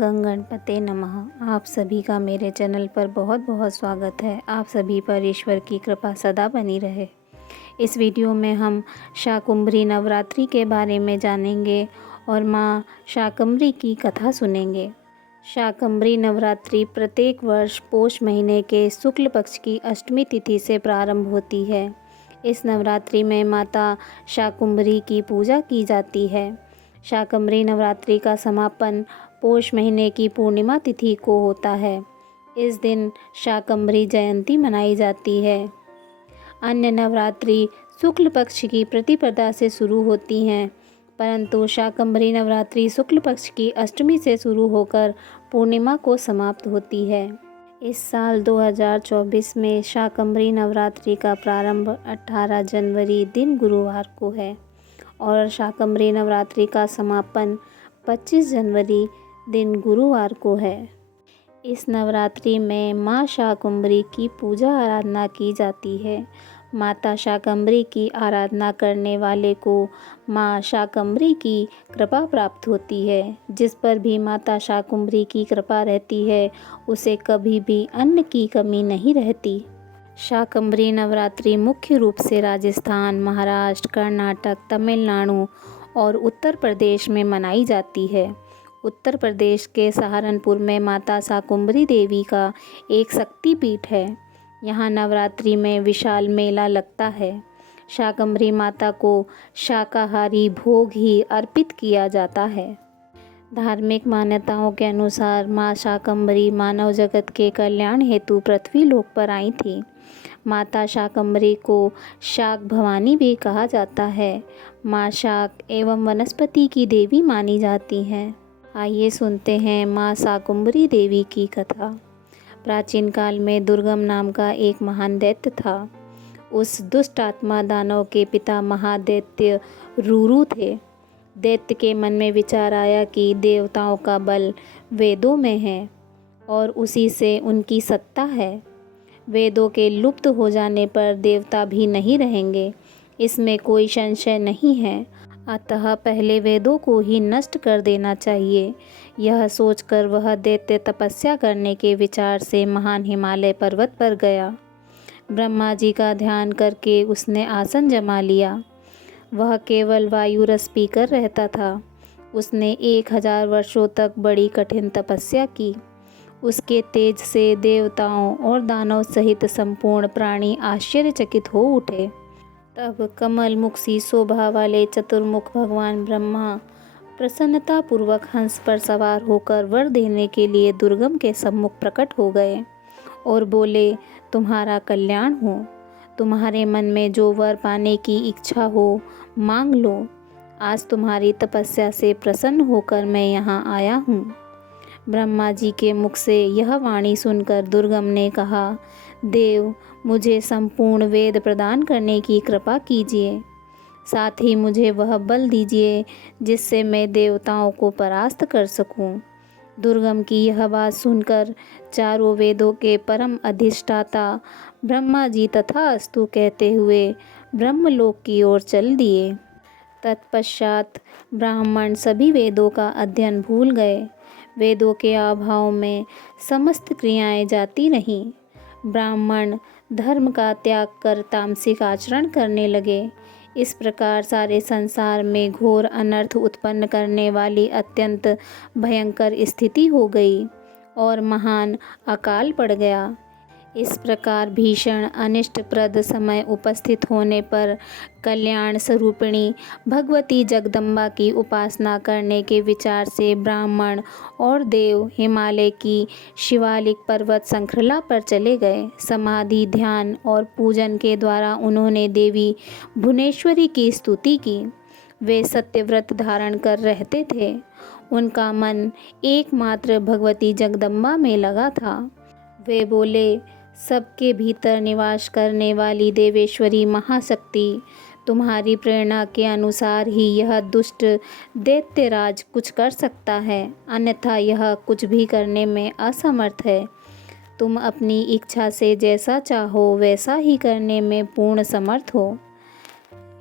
गंग गणपते नमः। आप सभी का मेरे चैनल पर बहुत बहुत स्वागत है। आप सभी पर ईश्वर की कृपा सदा बनी रहे। इस वीडियो में हम शाकंभरी नवरात्रि के बारे में जानेंगे और माँ शाकंभरी की कथा सुनेंगे। शाकंभरी नवरात्रि प्रत्येक वर्ष पौष महीने के शुक्ल पक्ष की अष्टमी तिथि से प्रारंभ होती है। इस नवरात्रि में माता शाकंभरी की पूजा की जाती है। शाकंभरी नवरात्रि का समापन पौष महीने की पूर्णिमा तिथि को होता है। इस दिन शाकंभरी जयंती मनाई जाती है। अन्य नवरात्रि शुक्ल पक्ष की प्रतिपदा से शुरू होती हैं, परंतु शाकंभरी नवरात्रि शुक्ल पक्ष की अष्टमी से शुरू होकर पूर्णिमा को समाप्त होती है। इस साल 2024 में शाकंभरी नवरात्रि का प्रारंभ 18 जनवरी दिन गुरुवार को है और शाकंभरी नवरात्रि का समापन 25 जनवरी दिन गुरुवार को है। इस नवरात्रि में माँ शाकंभरी की पूजा आराधना की जाती है। माता शाकंभरी की आराधना करने वाले को माँ शाकंभरी की कृपा प्राप्त होती है। जिस पर भी माता शाकंभरी की कृपा रहती है उसे कभी भी अन्न की कमी नहीं रहती। शाकंभरी नवरात्रि मुख्य रूप से राजस्थान, महाराष्ट्र, कर्नाटक, तमिलनाडु और उत्तर प्रदेश में मनाई जाती है। उत्तर प्रदेश के सहारनपुर में माता शाकंभरी देवी का एक शक्तिपीठ है। यहाँ नवरात्रि में विशाल मेला लगता है। शाकंभरी माता को शाकाहारी भोग ही अर्पित किया जाता है। धार्मिक मान्यताओं के अनुसार माँ शाकंभरी मानव जगत के कल्याण हेतु पृथ्वी लोक पर आई थी। माता शाकंभरी को शाक भवानी भी कहा जाता है। माँ शाक एवं वनस्पति की देवी मानी जाती हैं। आइए सुनते हैं माँ शाकंभरी देवी की कथा। प्राचीन काल में दुर्गम नाम का एक महान दैत्य था। उस दुष्ट आत्मा दानव के पिता महादैत्य रुरु थे। दैत्य के मन में विचार आया कि देवताओं का बल वेदों में है और उसी से उनकी सत्ता है। वेदों के लुप्त हो जाने पर देवता भी नहीं रहेंगे, इसमें कोई संशय नहीं है। अतः पहले वेदों को ही नष्ट कर देना चाहिए। यह सोचकर वह दैत्य तपस्या करने के विचार से महान हिमालय पर्वत पर गया। ब्रह्मा जी का ध्यान करके उसने आसन जमा लिया। वह केवल वायु रस पीकर रहता था। उसने 1000 वर्षों तक बड़ी कठिन तपस्या की। उसके तेज से देवताओं और दानव सहित संपूर्ण प्राणी आश्चर्यचकित हो उठे। तब कमल मुख सी शोभा वाले चतुर्मुख भगवान ब्रह्मा प्रसन्नतापूर्वक हंस पर सवार होकर वर देने के लिए दुर्गम के सम्मुख प्रकट हो गए और बोले, तुम्हारा कल्याण हो। तुम्हारे मन में जो वर पाने की इच्छा हो मांग लो। आज तुम्हारी तपस्या से प्रसन्न होकर मैं यहाँ आया हूँ। ब्रह्मा जी के मुख से यह वाणी सुनकर दुर्गम ने कहा, देव, मुझे संपूर्ण वेद प्रदान करने की कृपा कीजिए। साथ ही मुझे वह बल दीजिए जिससे मैं देवताओं को परास्त कर सकूं। दुर्गम की यह बात सुनकर चारों वेदों के परम अधिष्ठाता ब्रह्मा जी तथास्तु कहते हुए ब्रह्मलोक की ओर चल दिए। तत्पश्चात ब्राह्मण सभी वेदों का अध्ययन भूल गए। वेदों के अभाव में समस्त क्रियाएं जाती रहीं। ब्राह्मण धर्म का त्याग कर तामसिक आचरण करने लगे। इस प्रकार सारे संसार में घोर अनर्थ उत्पन्न करने वाली अत्यंत भयंकर स्थिति हो गई और महान अकाल पड़ गया। इस प्रकार भीषण अनिष्टप्रद समय उपस्थित होने पर कल्याण स्वरूपिणी भगवती जगदम्बा की उपासना करने के विचार से ब्राह्मण और देव हिमालय की शिवालिक पर्वत श्रृंखला पर चले गए। समाधि, ध्यान और पूजन के द्वारा उन्होंने देवी भुवनेश्वरी की स्तुति की। वे सत्यव्रत धारण कर रहते थे। उनका मन एकमात्र भगवती जगदम्बा में लगा था। वे बोले, सबके भीतर निवास करने वाली देवेश्वरी महाशक्ति, तुम्हारी प्रेरणा के अनुसार ही यह दुष्ट दैत्यराज कुछ कर सकता है, अन्यथा यह कुछ भी करने में असमर्थ है। तुम अपनी इच्छा से जैसा चाहो वैसा ही करने में पूर्ण समर्थ हो।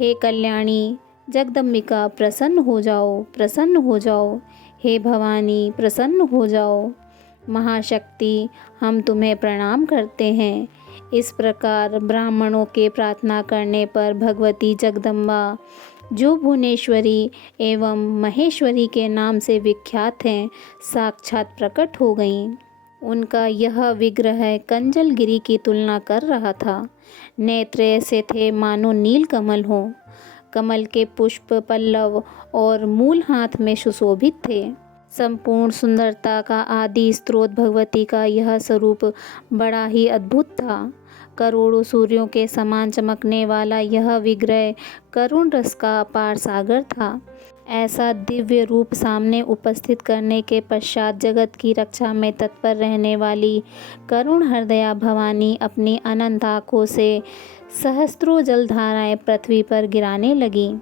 हे कल्याणी जगदम्बिका, प्रसन्न हो जाओ, प्रसन्न हो जाओ। हे भवानी, प्रसन्न हो जाओ। महाशक्ति, हम तुम्हें प्रणाम करते हैं। इस प्रकार ब्राह्मणों के प्रार्थना करने पर भगवती जगदम्बा, जो भुवनेश्वरी एवं महेश्वरी के नाम से विख्यात हैं, साक्षात प्रकट हो गईं। उनका यह विग्रह कंजलगिरी की तुलना कर रहा था। नेत्र ऐसे थे मानो नील कमल हो। कमल के पुष्प, पल्लव और मूल हाथ में सुशोभित थे। संपूर्ण सुंदरता का आदि स्रोत भगवती का यह स्वरूप बड़ा ही अद्भुत था। करोड़ों सूर्यों के समान चमकने वाला यह विग्रह करुण रस का अपार सागर था। ऐसा दिव्य रूप सामने उपस्थित करने के पश्चात जगत की रक्षा में तत्पर रहने वाली करुण हृदया भवानी अपनी अनंत आँखों से सहस्त्रों जलधाराएं पृथ्वी पर गिराने लगी।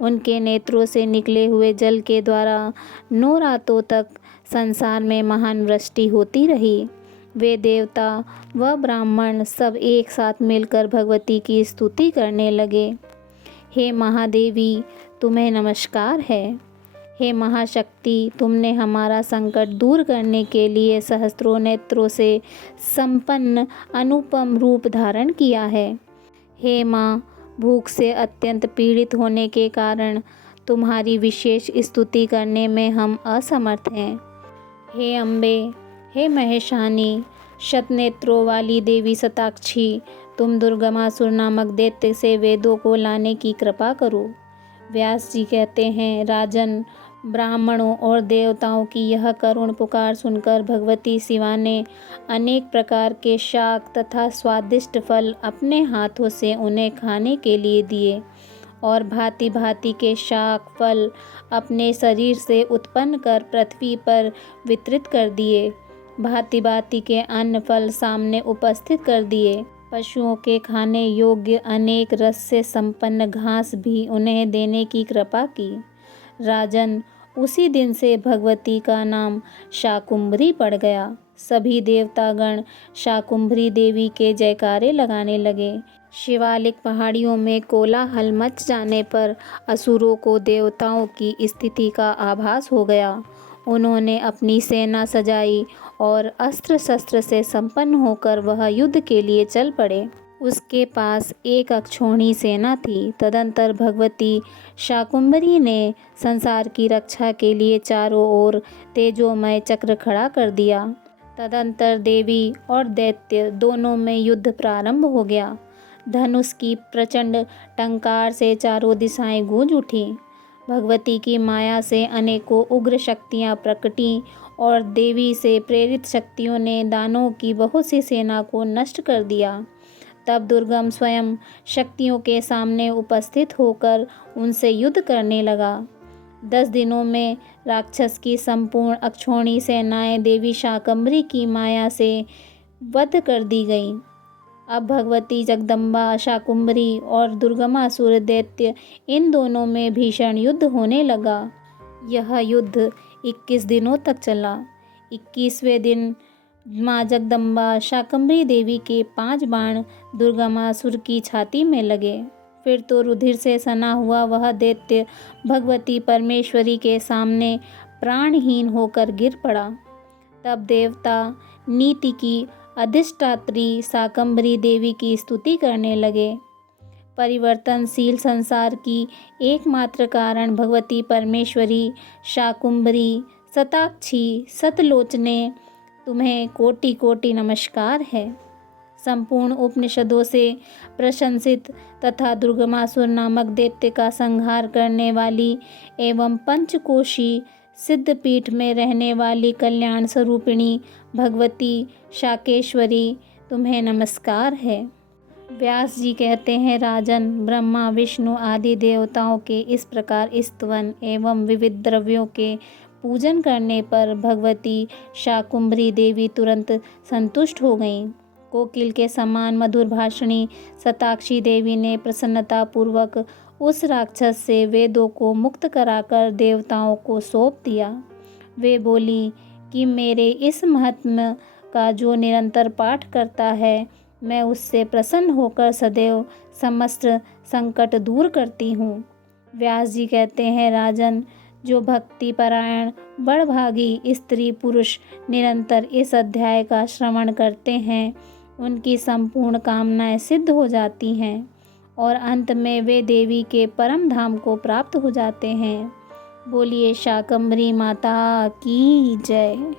उनके नेत्रों से निकले हुए जल के द्वारा 9 रातों तक संसार में महान वृष्टि होती रही। वे देवता व ब्राह्मण सब एक साथ मिलकर भगवती की स्तुति करने लगे। हे महादेवी, तुम्हें नमस्कार है। हे महाशक्ति, तुमने हमारा संकट दूर करने के लिए सहस्त्रों नेत्रों से संपन्न अनुपम रूप धारण किया है। हे माँ, भूख से अत्यंत पीड़ित होने के कारण तुम्हारी विशेष स्तुति करने में हम असमर्थ हैं। हे अम्बे, हे महेशानी, शतनेत्रों वाली देवी शताक्षी, तुम दुर्गमासुर नामक दैत्य से वेदों को लाने की कृपा करो। व्यास जी कहते हैं, राजन, ब्राह्मणों और देवताओं की यह करुण पुकार सुनकर भगवती शिवा ने अनेक प्रकार के शाक तथा स्वादिष्ट फल अपने हाथों से उन्हें खाने के लिए दिए और भांति भांति के शाक फल अपने शरीर से उत्पन्न कर पृथ्वी पर वितरित कर दिए। भांति भांति के अन्न फल सामने उपस्थित कर दिए। पशुओं के खाने योग्य अनेक रस से संपन्न घास भी उन्हें देने की कृपा की। राजन, उसी दिन से भगवती का नाम शाकुंभरी पड़ गया। सभी देवतागण शाकुंभरी देवी के जयकारे लगाने लगे। शिवालिक पहाड़ियों में कोलाहल मच जाने पर असुरों को देवताओं की स्थिति का आभास हो गया। उन्होंने अपनी सेना सजाई और अस्त्र शस्त्र से संपन्न होकर वह युद्ध के लिए चल पड़े। उसके पास एक अक्षौहिणी सेना थी। तदंतर भगवती शाकुंभरी ने संसार की रक्षा के लिए चारों ओर तेजोमय चक्र खड़ा कर दिया। तदंतर देवी और दैत्य दोनों में युद्ध प्रारंभ हो गया। धनुष की प्रचंड टंकार से चारों दिशाएं गूंज उठी। भगवती की माया से अनेकों उग्र शक्तियां प्रकटी और देवी से प्रेरित शक्तियों ने दानवों की बहुत सी सेना को नष्ट कर दिया। तब दुर्गम स्वयं शक्तियों के सामने उपस्थित होकर उनसे युद्ध करने लगा। 10 दिनों में राक्षस की संपूर्ण अक्षौहिणी सेनाएं देवी शाकंभरी की माया से वध कर दी गईं। अब भगवती जगदम्बा, शाकुंभरी और दुर्गमासुर दैत्य, इन दोनों में भीषण युद्ध होने लगा। यह युद्ध 21 दिनों तक चला। 21वें दिन माँ जगदम्बा शाकंभरी देवी के 5 बाण दुर्गमासुर की छाती में लगे। फिर तो रुधिर से सना हुआ वह दैत्य भगवती परमेश्वरी के सामने प्राणहीन होकर गिर पड़ा। तब देवता नीति की अधिष्ठात्री शाकंभरी देवी की स्तुति करने लगे। परिवर्तनशील संसार की एकमात्र कारण भगवती परमेश्वरी, शाकुंभरी, शताक्षी, सतलोचने, तुम्हें कोटि कोटि नमस्कार है। संपूर्ण उपनिषदों से प्रशंसित तथा दुर्गमासुर नामक दैत्य का संहार करने वाली एवं पंचकोशी सिद्धपीठ में रहने वाली कल्याण स्वरूपिणी भगवती शाकेश्वरी, तुम्हें नमस्कार है। व्यास जी कहते हैं, राजन, ब्रह्मा, विष्णु आदि देवताओं के इस प्रकार स्तवन एवं विविध द्रव्यों के पूजन करने पर भगवती शाकुंभरी देवी तुरंत संतुष्ट हो गईं। कोकिल के समान मधुर भाषणी शताक्षी देवी ने प्रसन्नता पूर्वक उस राक्षस से वेदों को मुक्त कराकर देवताओं को सौंप दिया। वे बोली कि मेरे इस महात्म्य का जो निरंतर पाठ करता है, मैं उससे प्रसन्न होकर सदैव समस्त संकट दूर करती हूँ। व्यास जी कहते हैं, राजन, जो भक्तिपरायण बड़भागी स्त्री पुरुष निरंतर इस अध्याय का श्रवण करते हैं, उनकी संपूर्ण कामनाएं सिद्ध हो जाती हैं और अंत में वे देवी के परम धाम को प्राप्त हो जाते हैं। बोलिए शाकंभरी माता की जय।